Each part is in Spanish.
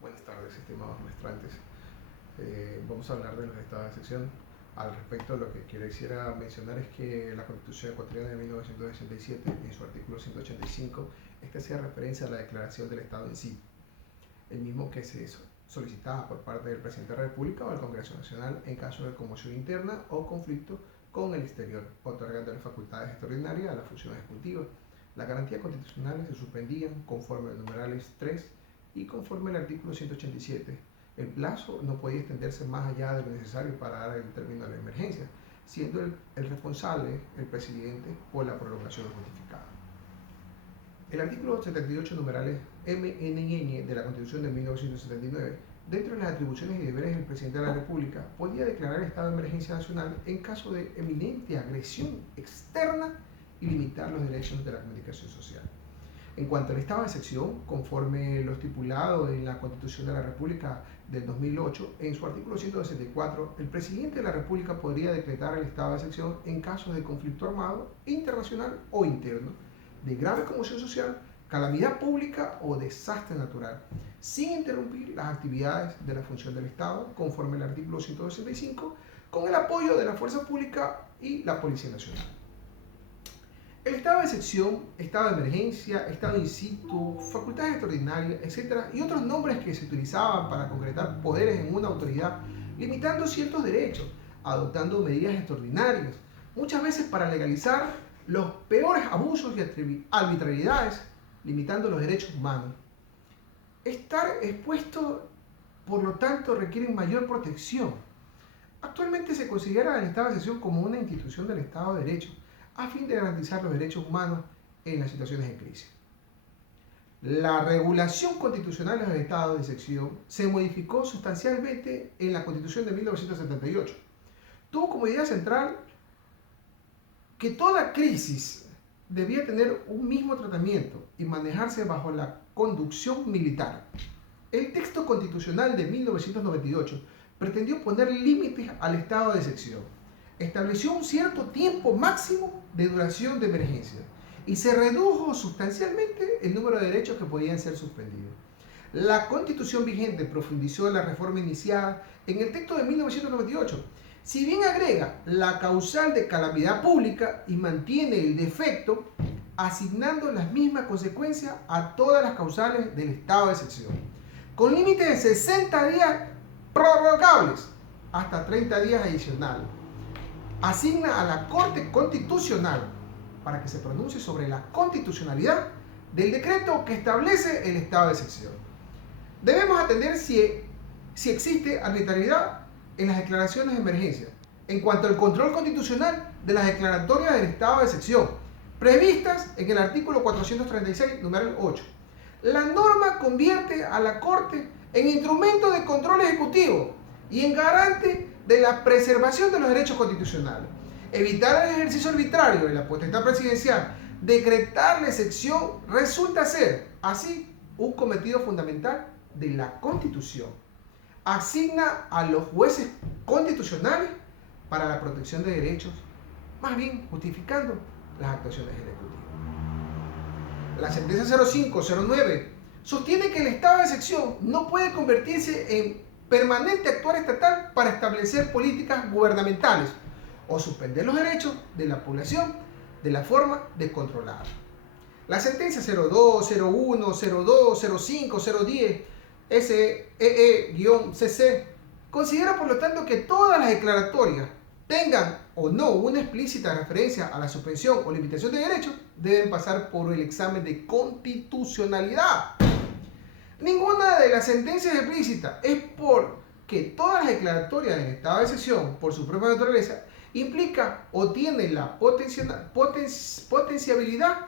Buenas tardes, estimados maestrantes. Vamos a hablar de los estados de excepción. Al respecto, lo que quisiera mencionar es que la Constitución ecuatoriana de 1987, en su artículo 185, hacía referencia a la declaración del Estado en sí, el mismo que se solicitaba por parte del Presidente de la República o del Congreso Nacional en caso de conmoción interna o conflicto con el exterior, otorgando facultades extraordinarias a la función ejecutiva. Las garantías constitucionales se suspendían conforme a los numerales 3 y conforme al artículo 187. El plazo no podía extenderse más allá de lo necesario para dar el término a la emergencia, siendo el responsable el presidente por la prolongación justificada. El artículo 78, numerales M, N y Ñ de la Constitución de 1979, dentro de las atribuciones y deberes del presidente de la República, podía declarar estado de emergencia nacional en caso de eminente agresión externa y limitar los derechos de la comunicación social. En cuanto al estado de excepción, conforme lo estipulado en la Constitución de la República del 2008, en su artículo 164, el presidente de la República podría decretar el estado de excepción en casos de conflicto armado, internacional o interno, de grave conmoción social, calamidad pública o desastre natural, sin interrumpir las actividades de la función del Estado, conforme al artículo 165, con el apoyo de la fuerza pública y la Policía Nacional. El estado de excepción, estado de emergencia, estado in situ, facultades extraordinarias, etc. y otros nombres que se utilizaban para concretar poderes en una autoridad, limitando ciertos derechos, adoptando medidas extraordinarias, muchas veces para legalizar los peores abusos y arbitrariedades, limitando los derechos humanos. Estar expuesto, por lo tanto, requiere mayor protección. Actualmente se considera el estado de excepción como una institución del Estado de Derecho, a fin de garantizar los derechos humanos en las situaciones de crisis. La regulación constitucional de los estados de excepción se modificó sustancialmente en la Constitución de 1978. Tuvo como idea central que toda crisis debía tener un mismo tratamiento y manejarse bajo la conducción militar. El texto constitucional de 1998 pretendió poner límites al estado de excepción. Estableció un cierto tiempo máximo de duración de emergencia y se redujo sustancialmente el número de derechos que podían ser suspendidos. La Constitución vigente profundizó en la reforma iniciada en el texto de 1998, si bien agrega la causal de calamidad pública y mantiene el defecto, asignando las mismas consecuencias a todas las causales del estado de excepción, con límites de 60 días prorrogables hasta 30 días adicionales. Asigna a la Corte Constitucional para que se pronuncie sobre la constitucionalidad del decreto que establece el estado de excepción. Debemos atender si existe arbitrariedad en las declaraciones de emergencia en cuanto al control constitucional de las declaratorias del estado de excepción, previstas en el artículo 436, numeral 8. La norma convierte a la Corte en instrumento de control ejecutivo y en garante de la preservación de los derechos constitucionales. Evitar el ejercicio arbitrario de la potestad presidencial, decretar la excepción, resulta ser, así, un cometido fundamental de la Constitución. Asigna a los jueces constitucionales para la protección de derechos, más bien justificando las actuaciones ejecutivas. La sentencia 0509 sostiene que el estado de excepción no puede convertirse en permanente actuar estatal para establecer políticas gubernamentales o suspender los derechos de la población de la forma descontrolada. La sentencia 02, 01, 02, 05, 010, SEE-CC considera por lo tanto que todas las declaratorias tengan o no una explícita referencia a la suspensión o limitación de derechos deben pasar por el examen de constitucionalidad. Ninguna de las sentencias explícitas es porque todas las declaratorias del estado de excepción, por su propia naturaleza, implica o tiene la potenciabilidad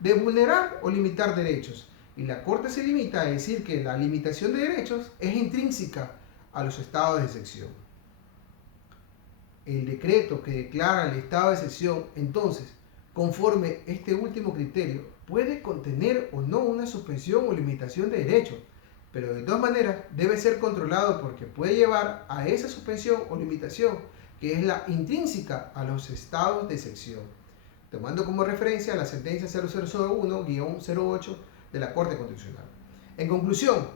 de vulnerar o limitar derechos. Y la Corte se limita a decir que la limitación de derechos es intrínseca a los estados de excepción. El decreto que declara el estado de excepción, entonces, conforme este último criterio, puede contener o no una suspensión o limitación de derechos, pero de todas maneras debe ser controlado porque puede llevar a esa suspensión o limitación que es la intrínseca a los estados de excepción, tomando como referencia la sentencia 0001-08 de la Corte Constitucional. En conclusión,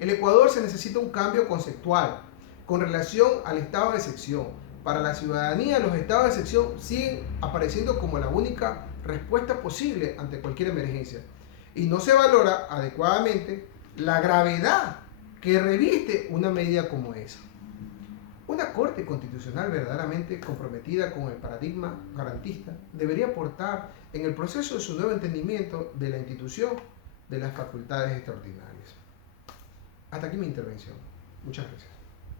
el Ecuador se necesita un cambio conceptual con relación al estado de excepción. Para la ciudadanía, los estados de excepción siguen apareciendo como la única respuesta posible ante cualquier emergencia. Y no se valora adecuadamente la gravedad que reviste una medida como esa. Una Corte Constitucional verdaderamente comprometida con el paradigma garantista debería aportar en el proceso de su nuevo entendimiento de la institución de las facultades extraordinarias. Hasta aquí mi intervención. Muchas gracias.